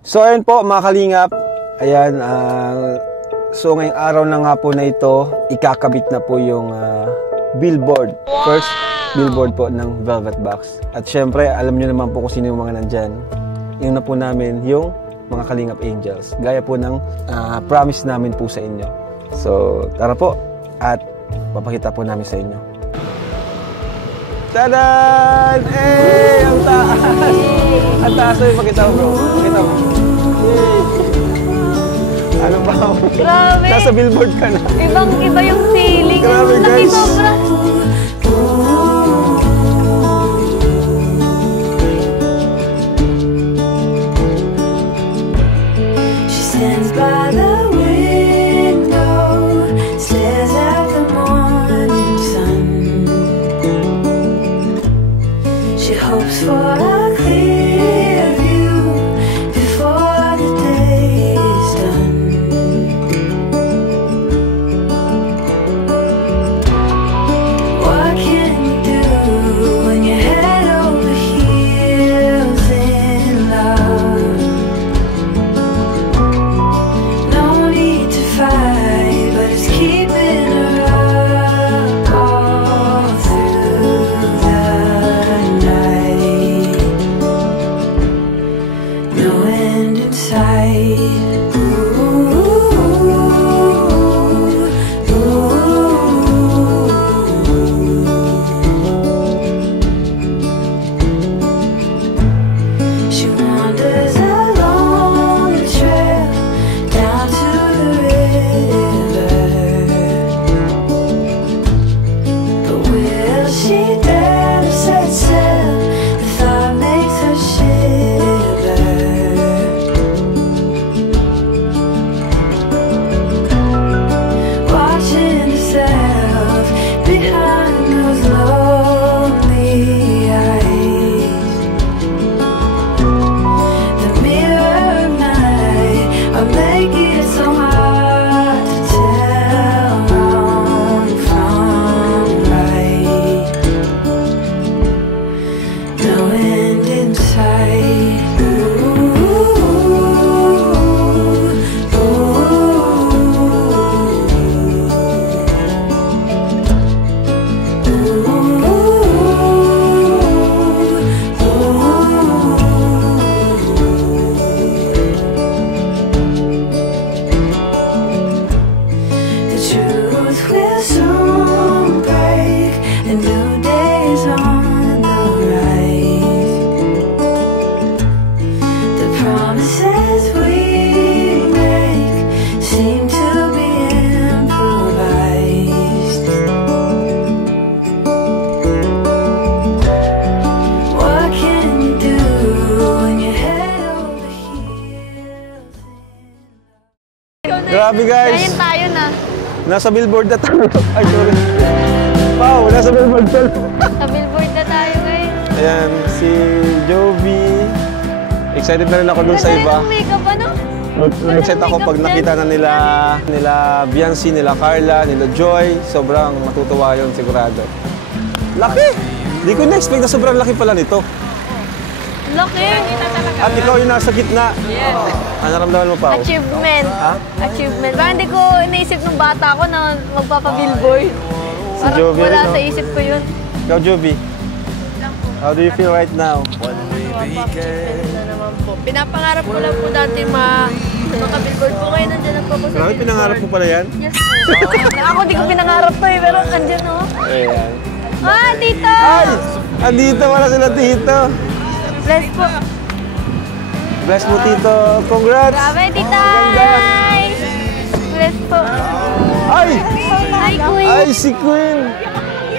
So ayun po mga kalingap, ayan, so ngayong araw na nga po na ito, ikakabit na po yung billboard, first billboard po ng Velvet Box. At syempre, alam nyo naman po kung sino yung mga nandyan. Yung na po namin yung mga Kalingap Angels, gaya po ng promise namin po sa inyo. So tara po, at papakita po namin sa inyo. Tadan! Eh, ang taas! Ang taas na yung pakita mo, bro. Pakita mo. Ano ba? Grabe! Nasa billboard ka na. Ibang-iba yung feeling. Grabe, guys. Sobra. She stands by the window, stares at the morning sun. She hopes for a clear view before the day is done. What can you do when you're head over heels in love? No need to fight, but it's keeping her up all through the night. No end in sight. Ooh, she wanders along the trail down to the river, but will she dare to set sail? The thought makes her shiver. Watching herself behind those lonely eyes. The mirror of night are making it so hard to tell wrong from right. No end in sight. The truth will soon break. A new day is on the rise. The promises we make seem to be improvised. What can you do when you're head over heels? Grabe guys! Ngayon tayo na. Nasa billboard na tayo. Ay, sorry. Wow, nasa billboard tayo. Sa billboard na tayo ngayon. Ayan, si Jovi. Excited na rin ako dun sa iba. Makeup ano? Excited ako pag nakita na nila Biancy, nila Carla, nila Joy. Sobrang matutuwa yun, sigurado. Laki! Di ko na-expect na sobrang laki pala nito. Laki! At ikaw yung nasa gitna. Yes. Ano naramdaman mo pa? Achievement. Ha? Achievement. Parang hindi ko naisip nung bata ko na magpapa-billboard. Si Parang Jovi wala rin, no? sa isip ko yun. Ikaw, Jovi. How do you feel right now? Na naman po. Pinapangarap ko lang po dati maka-billboard po kayo. Nandiyan ang po ko sa Grabe, pinangarap mo pala yan? Yes. Ako di ko pinangarap to eh, pero andyan o. Ayan. Ah, dito! Ay! Andito pala sila, Tito. Bless po. Bless mo, Tito. Congrats! Grabe, tita! Ganda. Hi! Bless po. Ay! Hi, Queen! Ay, si Queen!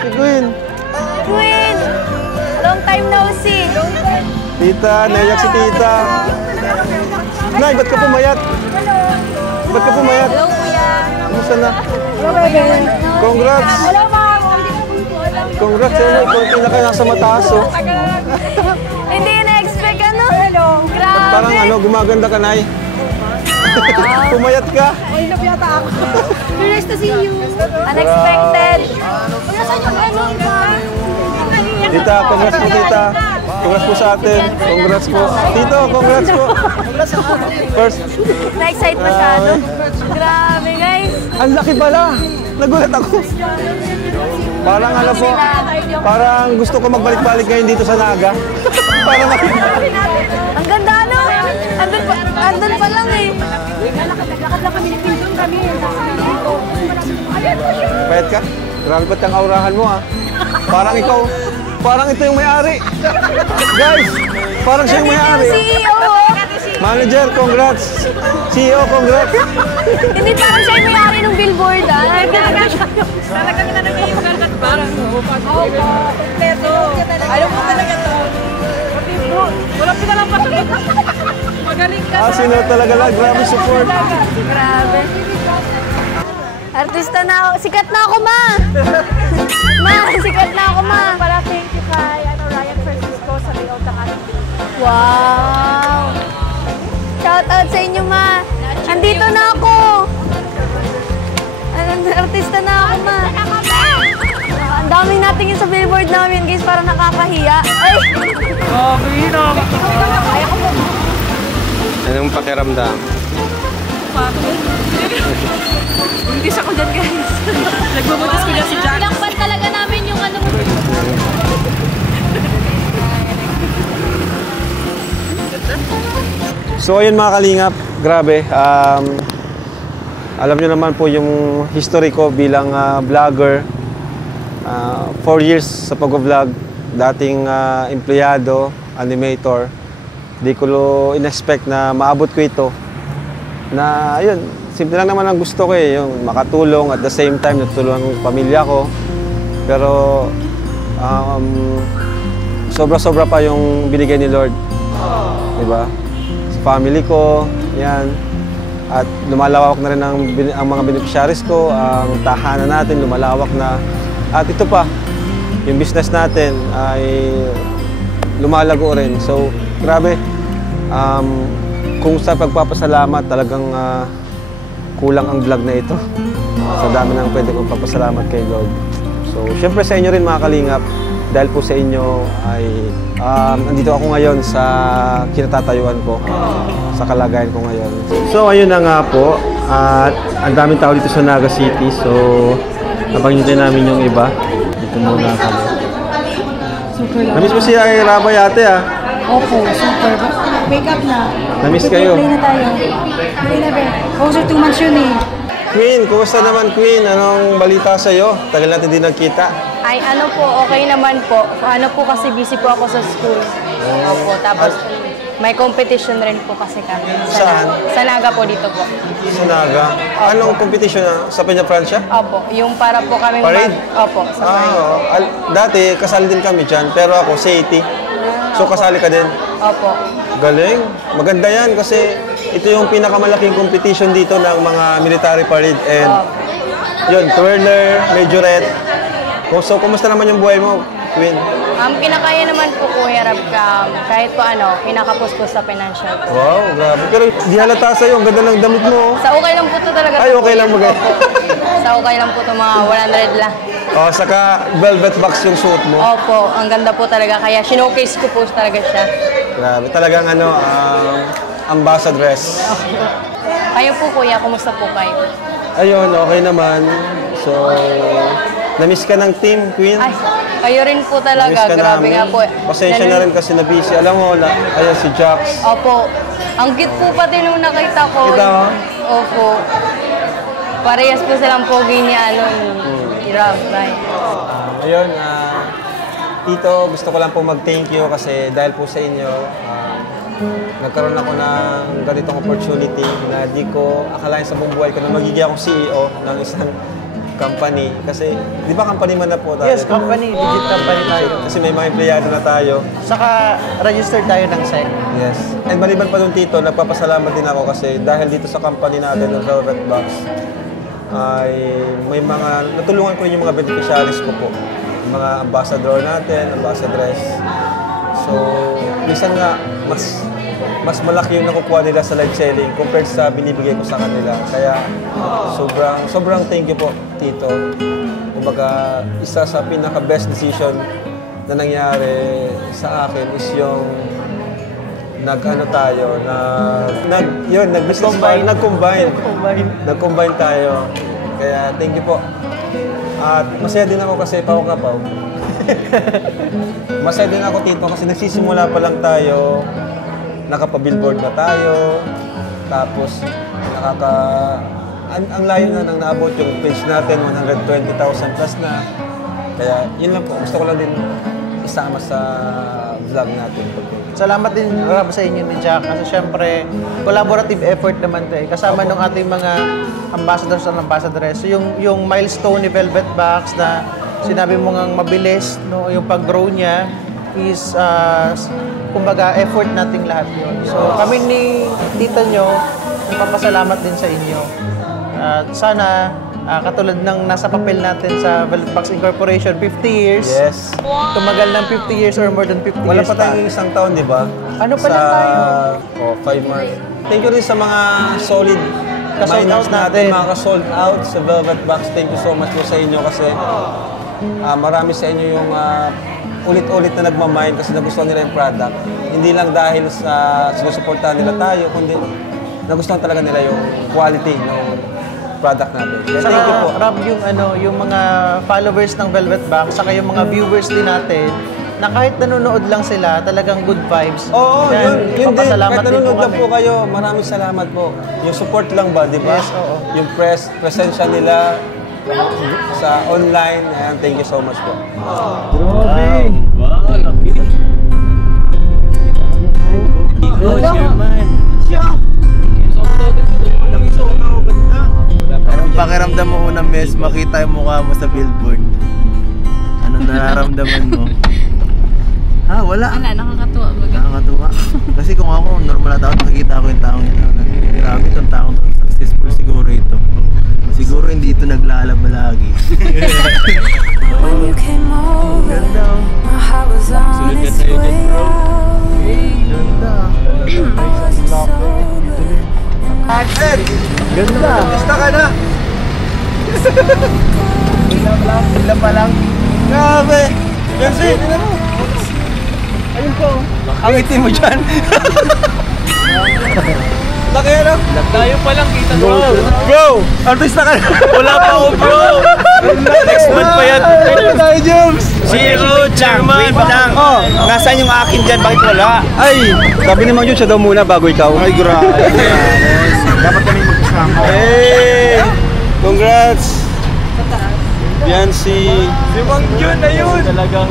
Si Queen! Queen! Long time no see. Tita, naiyak si Tita. Nay, ba't ka pumayat? Ba't ka pumayat? Hello, kuya. Kumusta na? Congrats! Hello, ma'am. Congrats, eh. Kunti na kayo nasa mataas, oh. Hindi na-expect ano? Hello. Grabe. Parang ano, gumaganda ka, Nay. Pumayat ka. Ay, napiyata ako. Nice to see you. Unexpected. Kuya, saan yung ano? Tita, congrats po, Tita. Congrats po sa atin. Congrats po. Tito, congrats po. First, Na-excite masyado. Grabe, guys. ang laki pala. Nagulat ako. Parang ano po, parang gusto ko magbalik-balik ngayon dito sa Naga. Para Ang ganda, ano? Andun pa lang eh. Payat ka? Grabe ba't ang aurahan mo ah? Parang ikaw, parang ito yung may-ari. Guys, parang siya yung may-ari. CEO. Manager, congrats. CEO, congrats. Hindi parang siya yung may-ari ng billboard, ah. Talagang inanong niya yung gargat ba? Oo, kompleto. Ayaw mo talaga to. Pati bro, walang pinalampasan. Magaling ka. Sino talaga lang, grabe support. Grabe. Artista na ako. Sikat na ako, ma. Ma, sikat na ako, ma. Para thank you kay Ryan Francisco sa layout ng ating Wow. Shout out sa inyo, ma. Andito na ako. Artista na ako, ma. Ang dami natin yun sa billboard namin, guys. Parang nakakahiya. Ay! Anong pakiramdam? Buntis ako dyan, guys. Nagbubuntis ko dyan si Jack. Pinakpan talaga namin yung ano. So ayun mga kalingap, grabe. Alam niyo naman po yung history ko bilang vlogger. 4 years sa pag-vlog, dating empleyado, animator. Di ko in-expect na maabot ko ito. Na ayun, simple lang naman ang gusto ko eh, yung makatulong at the same time natulungan ng pamilya ko. Pero sobra-sobra pa yung binigay ni Lord. Diba? Sa family ko, yan. At lumalawak na rin ang mga beneficiaries ko, ang tahanan natin lumalawak na. At ito pa, yung business natin ay lumalago rin. So, grabe. Kung sa pagpapasalamat, talagang kulang ang vlog na ito. Sa dami ng pwede kong papasalamat kay Lord. So, syempre sa inyo rin mga kalingap, dahil po sa inyo ay nandito ako ngayon sa kinatatayuan ko, sa kalagayan ko ngayon. So, ayun na nga po. At ang daming tao dito sa Naga City. So, napangintay namin yung iba. Dito muna kami. Namiss mo si Rabay ate ah. Opo, super. Wake up na. Namiss kayo. Play na tayo. Play na ba? Closer 2 months yun eh. Queen, kumusta naman Queen? Anong balita sa'yo? Tagal natin din nagkita. Ay, ano po, okay naman po. Ano po kasi busy po ako sa school. Opo, tapos may competition rin po kasi kami. Saan? Sa Naga po dito po. Sa Naga. Anong competition na? Sa Peña Francia? Opo, yung para po kami Parade? Opo, sa parade. Oo. Dati, kasali din kami dyan. Pero ako, City. So, kasali ka din? Opo. Galing. Maganda yan kasi ito yung pinakamalaking competition dito ng mga military parade. And yun, twirler, majorette. So, kumusta naman yung buhay mo, Queen? Kinakaya naman po Kuya Rab, kahit po ano, pinakapuspos sa financial po. Wow, grabe. Pero di halata sa'yo, ang ganda ng damit mo. Sa okay lang po to talaga. Ay, okay lang mo, guys. Sa okay lang po to, mga 100 lang. Oh, saka velvet box yung suit mo. Opo, ang ganda po talaga. Kaya showcase ko po talaga siya. Grabe, talagang ano, ambassadress. Kayo po Kuya, kumusta po kayo? Ayun, okay naman. So, na-miss ka ng team, Queen? Ay, kayo rin po talaga. Na-miss ka Grabe namin. nga po. Pasensya na rin kasi na busy. Alam mo, ayun si Jax. Opo. Ang cute po pati nung nakita ko. Kita mo? Opo. Parehas po silang pogi ni ni Rab, right? Ayun, Tito, gusto ko lang po mag-thank you kasi dahil po sa inyo, nagkaroon ako ng ganitong opportunity na di ko akalain sa buong buhay ko na magiging akong CEO ng isang company. Kasi, di ba company man na po tayo? Yes, company. Legit company tayo. Kasi may mga empleyado na tayo. Saka registered tayo ng SEC. Yes. And maliban pa dun, Tito, nagpapasalamat din ako kasi dahil dito sa company natin ng Velvet Box, ay may mga, natulungan ko rin yung mga beneficiaries ko po. Yung mga ambassador natin, ambassadress. So, minsan nga, mas malaki yung nakukuha nila sa live selling compared sa binibigay ko sa kanila. Kaya, sobrang thank you po, Tito. Kumbaga, isa sa pinaka-best decision na nangyari sa akin is yung nag-ano tayo, nag-combine tayo. Kaya thank you po. At masaya din ako kasi pawag-kapaw. Masaya din ako tito kasi nagsisimula pa lang tayo, nakapa-billboard na tayo, tapos ang layo na nang naabot yung page natin, 120,000 plus na. Kaya yun lang po, gusto ko lang din isama sa vlog natin. Salamat din sa inyo ni Jack kasi syempre collaborative effort naman 'to eh. Kasama ng ating mga ambassadors and ambassadresses. Yung milestone ni Velvet Box na sinabi mo ngang mabilis, no, yung pag-grow niya is kumbaga effort nating lahat yun. So kami ni tita nyo, nagpapasalamat din sa inyo. At sana katulad ng nasa papel natin sa Velvet Box Incorporation, 50 years. Yes. Tumagal ng 50 years or more than 50 Wala years pa tayong isang taon, di ba? Ano pa lang tayo? 5 months. Thank you rin sa mga solid Ka-sold miners out natin. mga ka-sold out sa Velvet Box. Thank you so much po sa inyo kasi marami sa inyo yung ulit-ulit na nagmamine kasi nagustuhan nila yung product. Hindi lang dahil sa sinusuportahan nila tayo, kundi nagustuhan talaga nila yung quality ng product natin. Kaya thank you po. Rob, yung mga followers ng Velvet Box, saka yung mga viewers din natin, na kahit nanonood lang sila, talagang good vibes. Oo, yun din. Kahit din nanonood lang kami. po kayo, maraming salamat po. Yung support lang ba, di ba? Yes, oo. Yung presensya nila sa online, ayan, thank you so much po. Grabe! Wow, laki! Pakiramdam mo unang mes, makita yung mukha mo sa billboard. Anong nararamdaman mo? Wala. Wala, nakakatuwa ba? Nakakatuwa. Kasi kung ako, normal na tao, nakikita ko yung taong ito. Grabe itong taong successful siguro ito. Siguro hindi ito naglalaba lagi. When you came over, my heart was on its way out. I wasn't sober. Ganda! Basta ka na! Bigla pa lang. Grabe! Gansi! Ayun po! Ang itim mo dyan! Laki ano? Tayo pa lang kita bro! Bro! Artista ka na! Wala pa ako bro! Next month pa yan! Ayun tayo, Jobs! Zero, chairman! Oh! Nasaan yung akin dyan? Bakit wala? Ay! Sabi ni Mang Jun, siya daw muna bago ikaw. Ay, grabe! Dapat kami magkasama. Hey! Congrats! Yan si Mang Jun na yun! Talagang...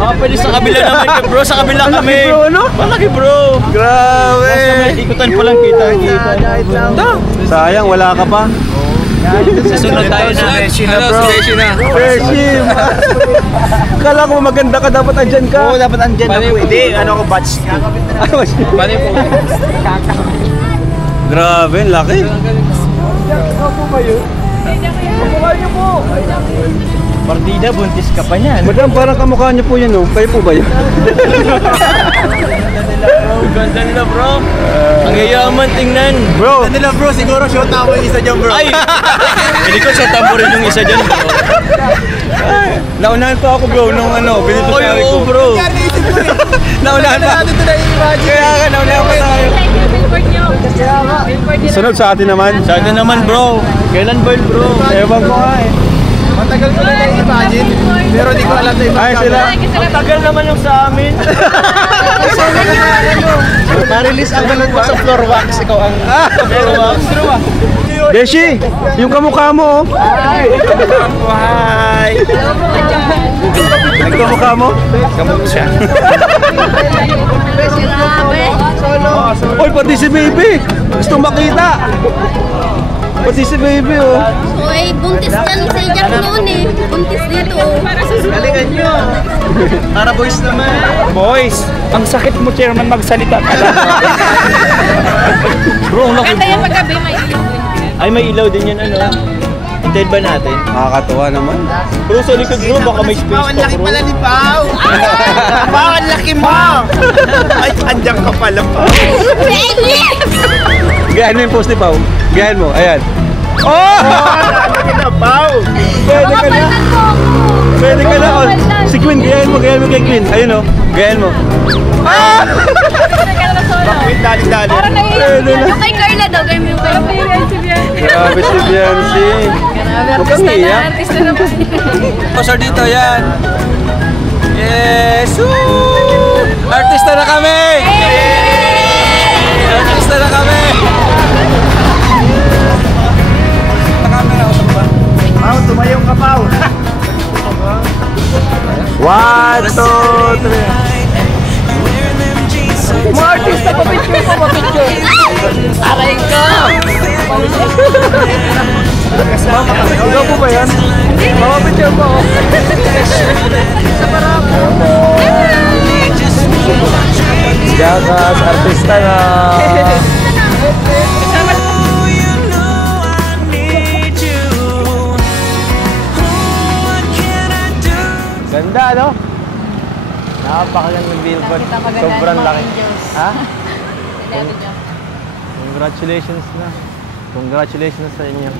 Baka pwede sa kabila naman ka bro, sa kabila kami! Malaki bro, ano? Malaki bro! Grabe! Ikutan pa lang kita. Sayang, wala ka pa. Susunod tayo na. Beshi na bro. Freshie! Kala ko maganda ka, dapat andyan ka. Oo, dapat andyan ako. Hindi, ano ko, batch. Paano po? Grabe, laki. Partida, buntis ka pa niyan. Madam, parang kamukha niyo po yan, no? Kayo po ba yun? Ganda nila bro. Ang yayaman tingnan. Bro! Ano nila bro, siguro shot ako yung isa dyan bro. Ay! Hindi ko sa tamo rin yung isa dyan bro. Naunahan pa ako, bro, nung binito Oy, sa oo bro. Naunahan pa. Kaya ka, naunahan pa tayo. Billboard nyo. Billboard nyo. Sunod sa atin naman. Sa atin naman bro. Kailan ba yun bro? Ewan ko nga eh. Matagal ko na na-imagine, pero di ko alam na ibang Ay, sila. Ang tagal naman yung sa amin. Ma-release ang balon mo sa floor wax, ikaw ang floor wax. Beshi, yung kamukha mo, oh. Hi! Yung kamukha mo. Kamukha siya. Oy, pati si baby. Gusto makita. Pati si baby, oh. Uy, buntis yan sa Jack noon eh. Buntis dito oh. Galingan nyo. Para boys naman. Boys, ang sakit mo chairman magsalita ka lang. Bro, naku. Kanta yan paggabi, may ilaw. Ay, may ilaw din yan ano. Hintayin ba natin? Nakakatuwa naman. Bro, sa likod bro, baka may space pa bro. ni Pao. Pao, ang laki mo. Ay, andyan ka pala Pao. Gayahin mo yung post ni Pao. Gayahin mo, ayan. Oh! Ano ka na, Pao? Pwede ka na. Kapaltan mo ako. Pwede ka na. Oh. Si Queen, gayahin mo kay Queen. Ayun oh. Gayahin mo. Ah! Queen, dali-dali. Parang naiiyak Pwede na. Yung kay Carla daw, gawin mo yung kay Carla. Grabe si Biancy. Huwag kang iyak. Artista na po. Sponsor dito, yan. Yes! Woo! Artista na kami! Artista na kami! Camera, usap ba? Pao, tumayong ka, Pao. 1, 2, 3. Mga artista, papicture ko, papicture. Aray ko! Ikaw po ba yan? Papicture po. Jagas, artista na. Ganda, no? Napakagandang billboard. Sobrang laki. Ha? Congratulations na. Congratulations sa inyo.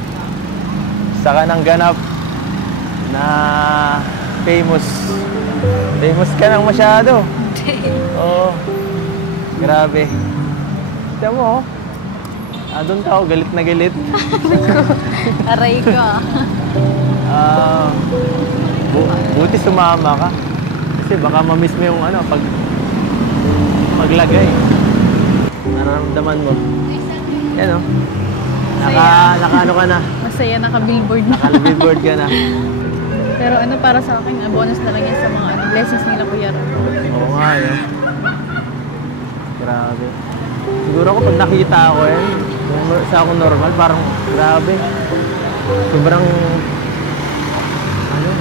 Saka nang ganap na famous. Famous ka nang masyado. Oo. Grabe. Tiyan mo, doon ka, galit na galit. Aray ko. Buti sumama ka. Kasi baka ma-miss mo yung paglagay. Nararamdaman mo. Yan o. Naka-ano ka na. Masaya, naka-billboard na. Naka-billboard ka na. Pero para sa akin, bonus na lang yan sa mga blessings nila Kuya Ron. Oo nga yun. Grabe. Siguro ako pag nakita ako sa ako normal, parang grabe.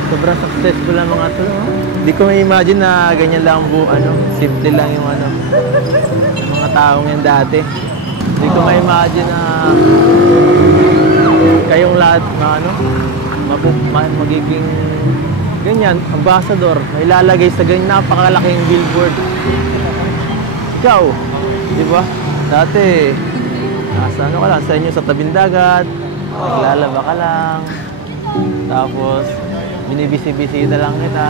Sobrang successful ang mga to. Hindi ko ma-imagine na ganyan lang simple lang yung mga taong yan dati. Hindi ko ma-imagine na kayong lahat magiging ganyan, ambassador, may lalagay sa ganyan napakalaking billboard. Ikaw, di ba? Dati, nasa ka lang, sa inyo sa tabing dagat, naglalaba ka lang, tapos binibisi-bisita lang kita,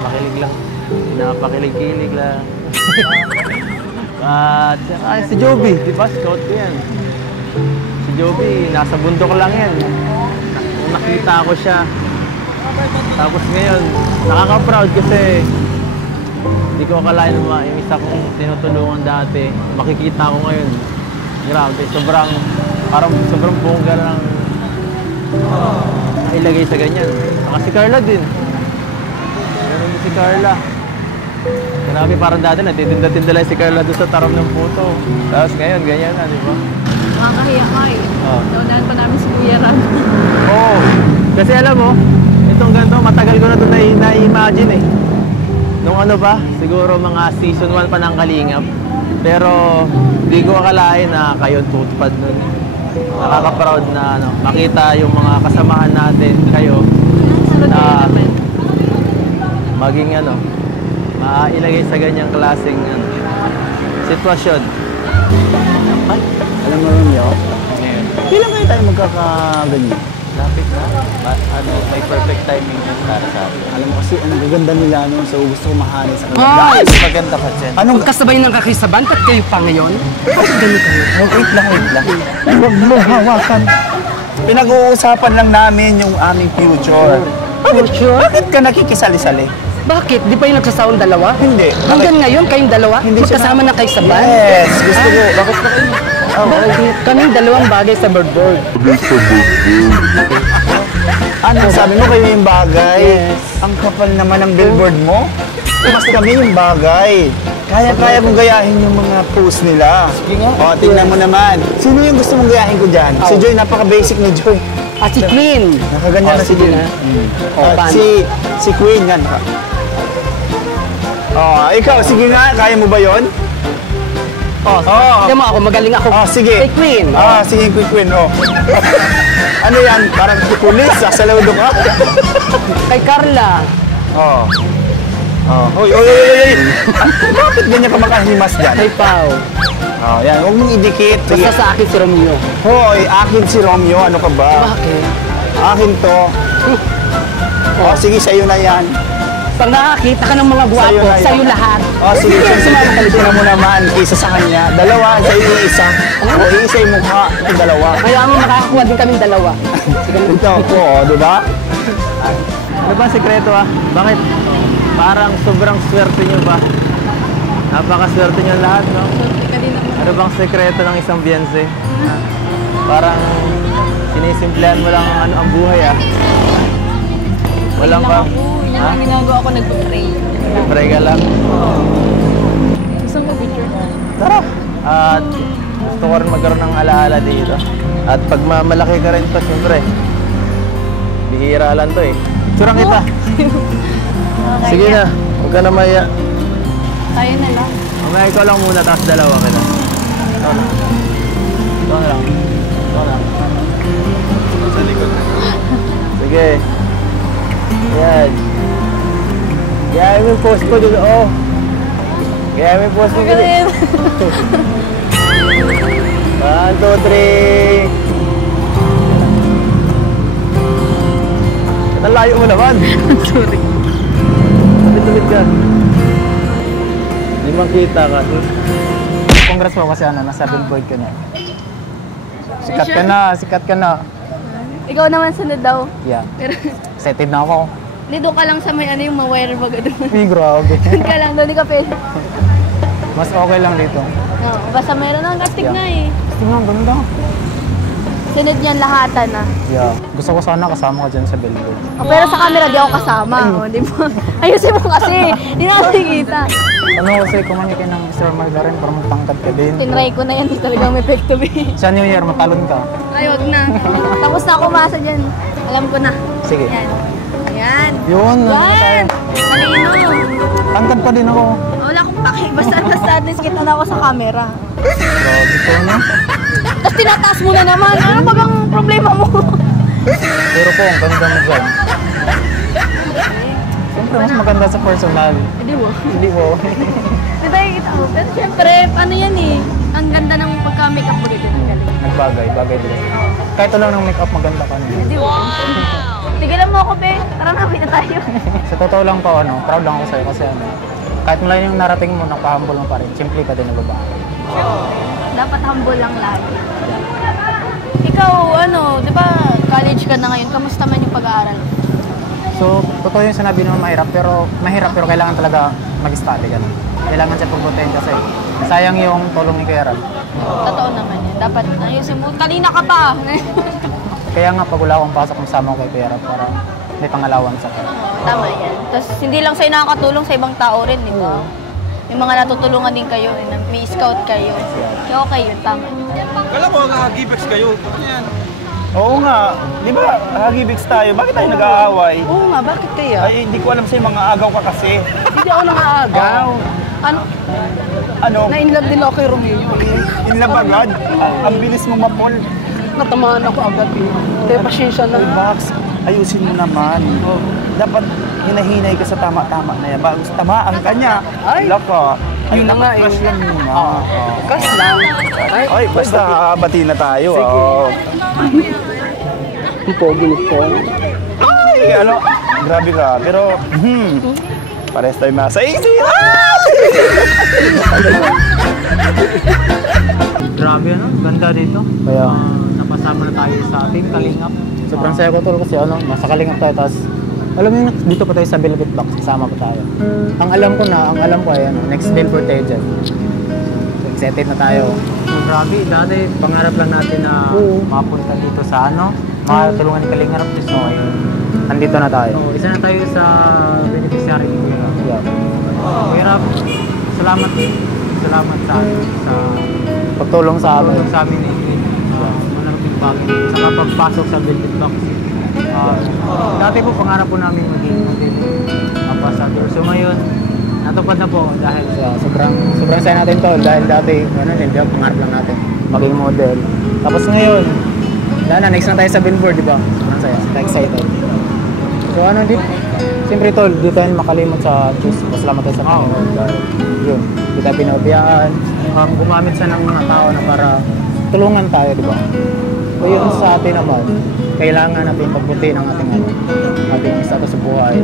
mapakilig lang, pinapakilig-kilig lang. At si Joby, di ba? Scout ko yan. Si Joby, nasa bundok lang yan. Nung nakita ko siya, tapos ngayon, nakaka-proud kasi hindi ko akalain na yung isa kong tinutulungan dati, makikita ko ngayon. Grabe, sobrang bongga lang ilagay sa ganyan. Saka si Carla din. Meron din si Carla. Grabe, parang dati natitinda-tinda lang si Carla doon sa taram ng puto. Tapos ngayon, ganyan na, di ba? Nakakahiya ka eh. Naunahan pa namin si Kuya Ron. Oo. Kasi alam mo, itong ganito, matagal ko na ito na-imagine eh. Nung siguro mga season 1 pa ng Kalingap. Pero hindi ko akalain na kayo tutupad nun. Nakaka-proud na makita yung mga kasamahan natin, kayo, na maging mailagay sa ganyang klaseng sitwasyon. Ay, alam mo Romeo? Kailan kayo tayo magkakaganyan? Lapit na. May perfect timing yun para sa akin. Alam mo kasi, ang gaganda nila, so gusto ko mahani sa kanila. Ay! Maganda ka dyan. Anong kasabay ng kakisaban? Ba't kayo pa ngayon? Bakit ganun kayo? Wait lang. Huwag mo hawakan. Pinag-uusapan lang namin yung aming future. Future? Bakit ka nakikisali-sali? Bakit? Di ba yung nagsasawang dalawa? Hindi. Hanggang ngayon, kayong dalawa? Hindi siya magkasama na kayo sa band? Yes, gusto ko. Bakit ka kayo? Kaming dalawang bagay sa board. Ano, sabi mo kayo yung bagay? Yes. Ang kapal naman ng billboard mo. Mas kami yung bagay. Kaya kong gayahin yung mga post nila. Sige nga. O, tingnan mo naman. Sino yung gusto mong gayahin ko dyan? Si Joy, napaka-basic ni Joy. Si Queen. Nakaganyan na si Joy. Si Queen, yan. Ikaw, sige nga, kaya mo ba yun? Tignan mo ako, magaling ako. Sige. Kay Queen. Sige, Queen. Ano yan? Parang pulis, sasalawdo ka. Kay Carla. Oh, hoy, oy, oy, oy, oy. Bakit ganyan ka makahimas dyan? Hey, Pao. Oh, yan, huwag mong idikit. Basta sa akin si Romeo. Hoy, akin si Romeo, ano ka ba? Bakit? Akin to. Oh, sige, sa'yo na yan. Pag nakakita ka ng mga gwapo, sa'yo lahat. Oh, sige, tingnan mo naman, isa sa kanya. Dalawa, sa'yo yung isa. O, isa yung mukha ng dalawa. Kaya mo makakakuha din kaming dalawa. Ito po, oh, di ba? Ano ba ang sekreto Bakit? Parang sobrang swerte nyo ba? Napakaswerte nyo lahat, no? Ano bang sekreto ng isang biyense? Parang sinisimplehan mo lang ang buhay, Walang ba? Yan ang ginagawa ko, nag-pray. Nag-pray ka lang? Gusto mo picture? Tara! At gusto ko rin magkaroon ng alaala dito. At pag malaki ka rin to, siyempre, bihira lang to Picturean kita. Sige na, huwag ka na maya. Tayo na lang. Mamaya ikaw lang muna, tapos dalawa kita. Ikaw na. Ikaw na lang. Ikaw na. Sa likod na. Sige. Yan. Gaya mo yung post ko dito, Gaya mo yung post ko dito. 1, 2, 3. Ang layo mo naman. Sorry. Lumit ka. Hindi makita ka. Congrats po kasi nasa billboard ka na. Sikat ka na. Ikaw naman sunod daw. Yeah. Excited na ako. Hindi, doon ka lang sa may ma-wire baga doon. Uy, grabe. Doon ka lang, doon di ka pwede. Mas okay lang dito. No, basta meron ang astig na Tingnan, ganda. Sunod niyan lahatan na. Yeah. Gusto ko sana kasama ka dyan sa billboard. Pero sa camera di ako kasama. Di ba? Ayusin mo kasi. Di na nakikita. Ano kasi kumani ka ng Sir Margarin para magtangkad ka din. Tinry ko na yan. Di talagang may effective Sa New Year, matalon ka. Ay, wag na. Tapos na ako umasa dyan. Alam ko na. Sige. Yan. Yan. Yun. Yan. Talino. Tangkad pa din ako. Wala akong paki. Basta at least kita na ako sa camera. Grabe ko na. Tapos tinataas mo na naman. Ano ba ang problema mo? Pero po, ang ganda mo dyan. Siyempre, mas maganda sa personal. Hindi mo. Hindi mo. Hindi tayo kita mo. Pero siyempre, paano yan Ang ganda ng pagka-makeup mo dito. Ang galing. Bagay din. Kahit lang ng makeup, maganda ka na. Hindi mo. Tigilan mo ako, be. Tara na, na tayo. Sa totoo lang po, proud lang ako sa'yo kasi kahit mula yung narating mo, napahambol mo pa rin. Simple ka din na babae. Dapat humble lang lagi. Ikaw, di ba, college ka na ngayon. Kamusta man yung pag-aaral? So, totoo yung sinabi naman mahirap pero kailangan talaga mag-study ka na. Kailangan siya pagbutin kasi sayang yung tulong ni Kuya Ram. Totoo naman yun. Dapat, ayusin mo, talina ka pa! Kaya nga pag wala akong pasok, masama ko kay Kuya Ram para may pangalawan sa kanya. Tama yan. Tapos, hindi lang sa'yo nakakatulong sa ibang tao rin, di ba? Yung mga natutulungan din kayo, may scout kayo. Kaya okay yun, tama. Kala ko nag-givex kayo. Ano yan? Oo nga. Di ba, hagibix tayo. Bakit tayo nag-aaway? Oo nga, bakit kaya? Ay, hindi ko alam sa'yo, mga agaw ka kasi. Hindi ako nangaagaw. Ano? Na-inlove din ako kay Romeo. Inlove agad? Ang bilis mo mapol. Natamaan ako agad Kaya pasensya na. Max, ayusin mo naman. Dapat hinahinay ka sa tama-tama na yan. Bago tamaan ka niya. Ay, lako. yun na nga crush lang yun na. Kas lang. Ay, basta bati na tayo. Sige. Ang pogi nito. Ay, grabe ka. Pero, pares tayo nasa easy. Grabe ganda dito. Kaya napasama na tayo sa ating Kalingap. Sobrang saya ko tol kasi nasa Kalingap tayo tapos alam mo yun, dito pa tayo sa Velvet Box, kasama pa tayo. Ang alam ko ay next billboard tayo dyan. Excited na tayo. Grabe, dati pangarap lang natin na mapunta dito sa makatulungan ni Kalingap. So, nandito na tayo. Isa na tayo sa beneficiary ni Kalingap. Kalingap, salamat sa pagtulong sa amin ni malaking bagay. Sa pagpasok sa Velvet Box. Dati po pangarap po namin maging ambassador. So ngayon, natupad na po dahil sobrang saya natin to dahil dati hindi pangarap lang natin maging model. Tapos ngayon, next na tayo sa billboard, di ba? Sobrang saya, excited. So Siyempre tol, di tayo makalimot sa Diyos. Pasalamat tayo sa Panginoon. Dahil yun, di tayo pinabayaan. Gumamit siya ng mga tao na para tulungan tayo, di ba? So yun sa atin naman, kailangan natin pagbuti ng ating status sa buhay.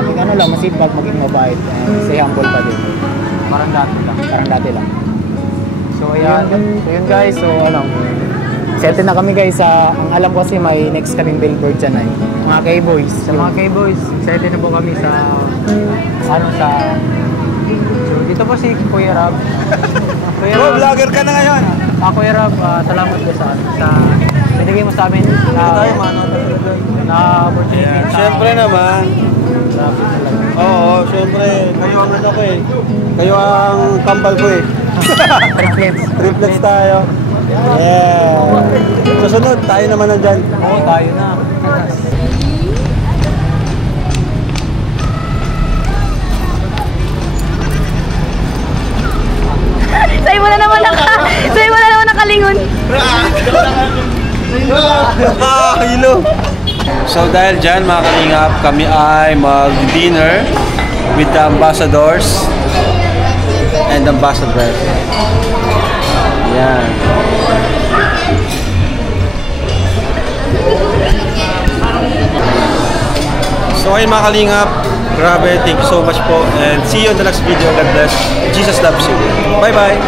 Maging ano lang, masipag, maging mabait, and stay humble pa din. Parang dati lang. So ayan, guys, so excited na kami guys. Ang alam ko kasi may next kaming billboard dyan ay mga K-Boys. Sa mga K-Boys, excited na po kami sa so dito po si Kuya Rab. Bro, vlogger ka na ngayon. Kuya Rab, salamat po sa binigay mo sa amin na opportunity. Siyempre naman. Oo, siyempre. Kayo ang ano ko eh. Kayo ang kambal ko eh. Triplets tayo. Yeah. Susunod, tayo naman nandyan. Oo, tayo na. Sa'yo mo na naman nakalingon. Hilo. So dahil dyan mga kalingap, kami ay mag-dinner with the ambassadors and ambassadors. Yan. So ayun mga kalingap, grabe, thank you so much po and see you on the next video. God bless. Jesus loves you. Bye bye.